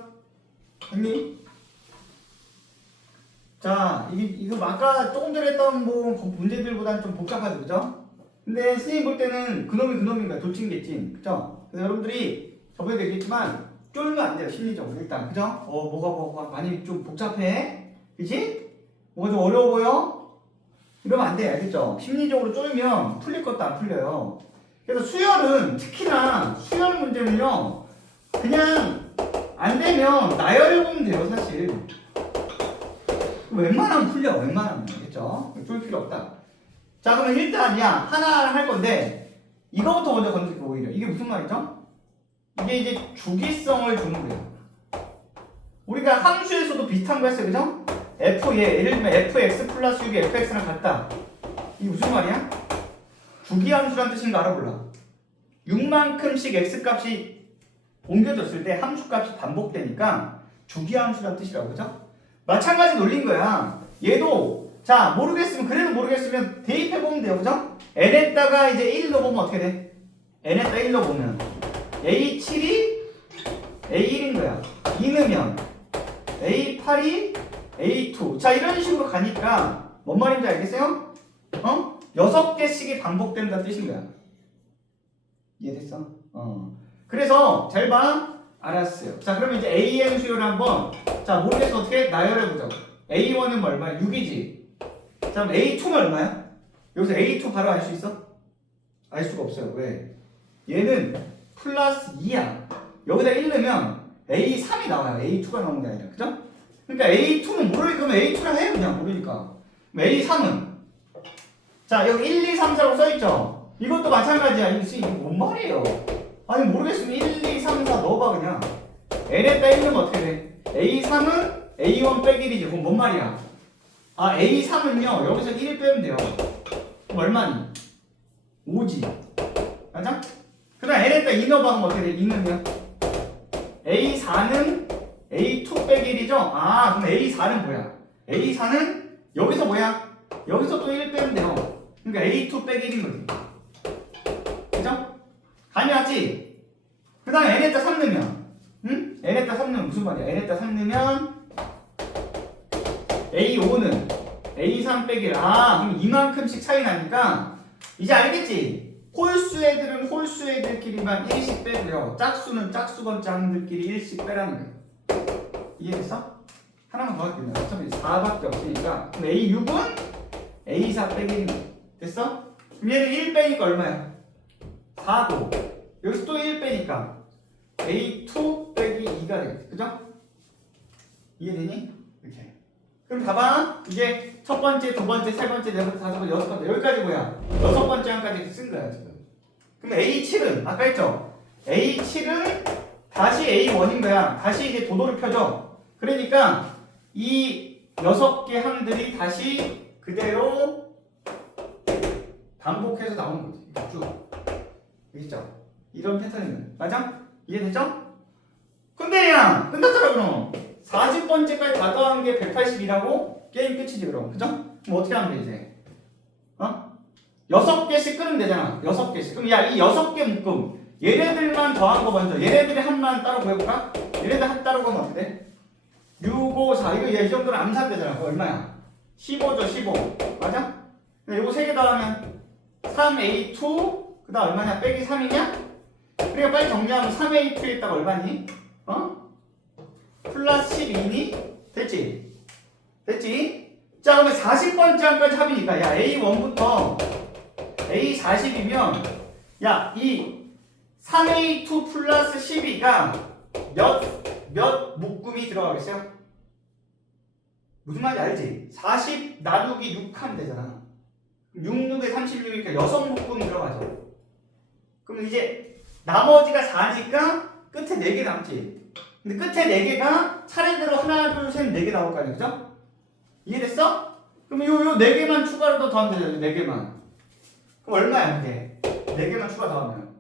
했니? 자, 이거 아까 조금 전에 했던 뭐 문제들보다는 좀 복잡하죠, 그죠? 근데 선생님 볼 때는 그놈이 그놈인 거야. 돌진겠지, 그죠? 그래서 여러분들이 저번에도 얘기했지만 쫄면 안 돼요, 심리적으로. 일단, 그죠? 뭐가 많이 좀 복잡해? 그치? 뭐가 좀 어려워 보여? 이러면 안 돼, 알겠죠? 심리적으로 쫄면 풀릴 것도 안 풀려요. 그래서 수열은, 특히나 수열 문제는요, 그냥 안 되면 나열해보면 돼요, 사실. 웬만하면 풀려, 웬만하면. 알겠죠? 쫄 필요 없다. 자, 그러면 일단, 하나 할 건데, 이거부터 먼저 건드릴게요, 오히려. 이게 무슨 말이죠? 이게 이제 주기성을 주는 거예요. 우리가 함수에서도 비슷한 거 했어요, 그죠? 예를 들면 fx 플러스 6이 fx랑 같다. 이게 무슨 말이야? 주기함수란 뜻인 거 알아볼라. 6만큼씩 x값이 옮겨졌을 때 함수값이 반복되니까 주기함수란 뜻이라고, 그죠? 마찬가지 논리인 거야. 얘도 자 모르겠으면 그래도 모르겠으면 대입해보면 돼요, 그죠? n에다가 이제 1 넣어보면 어떻게 돼? n에다가 1 넣어보면 a7이 a1인 거야. 2 넣으면 a8이 a2. 자 이런 식으로 가니까 뭔 말인지 알겠어요? 6개씩이 반복된다는 뜻인 거야. 이해됐어? 그래서 잘 봐. 알았어요. 자 그러면 이제 AN 수요를 한번 자 모르겠어 어떻게 나열해보자고. A1은 뭐 얼마야? 6이지. 자 그럼 A2는 얼마야? 여기서 A2 바로 알 수 있어? 알 수가 없어요. 왜? 얘는 플러스 2야. 여기다 1 넣으면 A3이 나와요. A2가 나오는 게 아니라. 그죠? 그러니까 A2는 모르니까 그럼 A2랑 해. 그냥 모르니까. 그럼 A3은 자 여기 1, 2, 3, 4라고 써있죠? 이것도 마찬가지야. 이게 뭔 말이에요? 아니 모르겠으면 1, 2, 3, 4 넣어봐 그냥. n에다 1 넣으면 어떻게 돼? A3은 A1 빼기 1이지. 그럼 뭔 말이야? 아 A3은요 여기서 1 빼면 돼요. 그럼 얼마니? 5지. 맞아? 그 다음 n에다 2 넣어봐. 그럼 어떻게 돼? 2 넣으면 A4는 A2 빼기 1이죠? 아 그럼 A4는 뭐야? A4는 여기서 뭐야? 여기서 또 1 빼면 돼요. 그러니까 A2 빼기 1인 거지. 그죠? 감이 왔지? 그 다음에 n에다 3 넣으면 n에다 3 넣으면 무슨 말이야? n에다 3 넣으면 A5는 A3 빼기 그럼 이만큼씩 차이 나니까 이제 알겠지? 홀수 애들은 홀수 애들끼리만 1씩 빼고요. 짝수는 짝수건 짝들끼리 1씩 빼라는 거예요. 이해됐어? 하나만 더 할게요. 어차피 4밖에 없으니까. 그럼 A6은 A4 빼기 1. 됐어? 그럼 얘는 1 빼니까 얼마야? 4고 여기서 또 1 빼니까 A2 빼기 2가 되겠지. 그죠? 이해되니? 이렇게. 그럼 봐봐. 이게 첫 번째, 두 번째, 세 번째, 네 번째, 다섯 번째, 여섯 번째 여기까지 뭐야? 여섯 번째 한까지 쓴 거야 지금. 그럼 A7은 아까 했죠? A7은 다시 A1인 거야. 다시 이제 도도를 펴줘. 그러니까 이 6개 항들이 다시 그대로 반복해서 나오는 거지. 쭉. 알겠죠? 이런 패턴이면 맞아? 이해됐죠? 근데 야 끝났잖아 그럼 40번째까지 다 더한 게 180이라고? 게임 끝이지 그럼 그죠? 그럼 어떻게 하면 돼 이제? 6개씩 끄면 되잖아 6개씩 그럼 야 이 6개 묶음 얘네들만 더한 거 먼저 얘네들의 한만 따로 구해볼까? 얘네들 한 따로 구하면 어떻게 돼? 6, 5, 4 이거 얘 이 정도는 암산되잖아 그거 얼마야? 15죠 15 맞아? 이거 3개 더하면 3A2 그 다음 얼마냐? 빼기 3이냐? 그러니까 빨리 정리하면 3A2에다가 얼마니? 플러스 12니? 됐지? 됐지? 자 그러면 40번째 항까지 합이니까 야 A1부터 A40이면 야 이 3A2 플러스 12가 몇 묶음이 들어가겠어요? 무슨 말인지 알지? 40 나누기 6 하면 되잖아 6, 6에 36이니까 6묶음이 들어가죠 그럼 이제 나머지가 4니까 끝에 4개 남지 근데 끝에 4개가 차례대로 하나, 둘, 셋, 4개 나올 거 아니야 그죠? 이해됐어? 그럼 요 4개만 추가로 더 더하면 되죠 4개만 그럼 얼마야 이게? 4개만 추가 더하면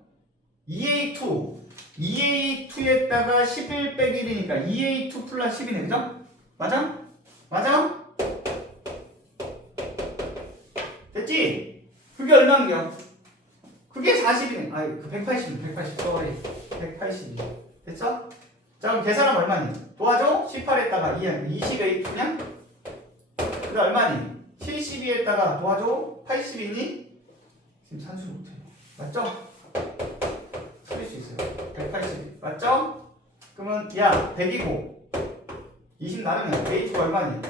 2A2에다가 11 빼기 1이니까 2A2 플러스 10이네 그죠? 맞아? 맞아? 됐지? 그게 얼마인데요? 그게 40이네. 아니, 그 180, sorry. 180. 됐어? 자, 그럼 계산하면 얼마니? 도와줘? 18에다가 20A2냐? 그게 얼마니? 72에다가 도와줘? 80이니? 지금 산수 못해. 맞죠? 틀릴 수 있어요. 180. 맞죠? 그러면, 야, 100이고, 20 나누면 A2가 얼마니?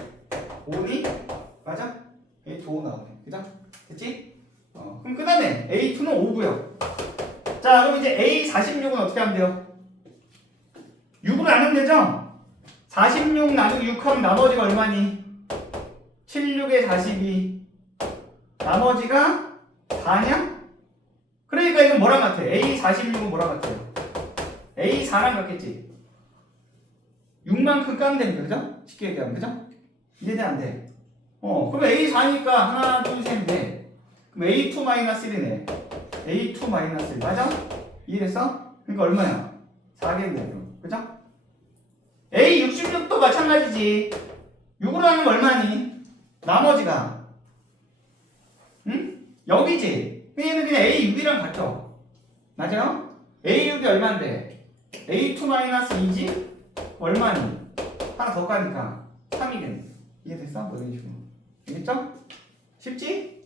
5니? 맞아? A2 5 나오네. 그죠? 됐지? 그럼 그 다음에 A2는 5고요. 자, 그럼 이제 A46은 어떻게 하면 돼요? 6으로 나누면 되죠? 46 나누기 6 하면 나머지가 얼마니? 76에 42. 나머지가 4냐? 그러니까 이건 뭐랑 같아? A46은 뭐랑 같아요? A4랑 같겠지? 6만큼 까면 되니까, 그죠? 쉽게 얘기하면, 그죠? 이해돼, 안 돼? 그럼 A4니까 하나, 둘, 셋, 넷. 그럼 A2-1이네. A2-1 맞아? 이해됐어? 그러니까 얼마야? 4겠네 그럼 그죠? A66도 마찬가지지 6으로 하면 얼마니? 나머지가 응? 여기지 얘는 그냥 A6이랑 같죠? 맞아요? A6이 얼만데? A2-2지? 얼마니? 하나 더 까니까 3이겠네 이해됐어? 뭐 이런 식으로 알겠죠? 쉽지?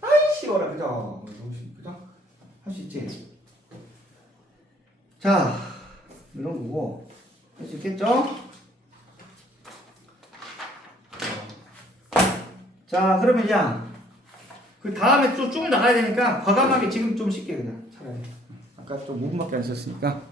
아이 쉬워라 그죠? 그죠? 할 수 있지? 자 이런 거고 할 수 있겠죠? 자 그러면 야 그 다음에 또 쭉 나가야 되니까 과감하게 지금 좀 쉽게 그냥 차라리 아까 좀 5분밖에 안 썼으니까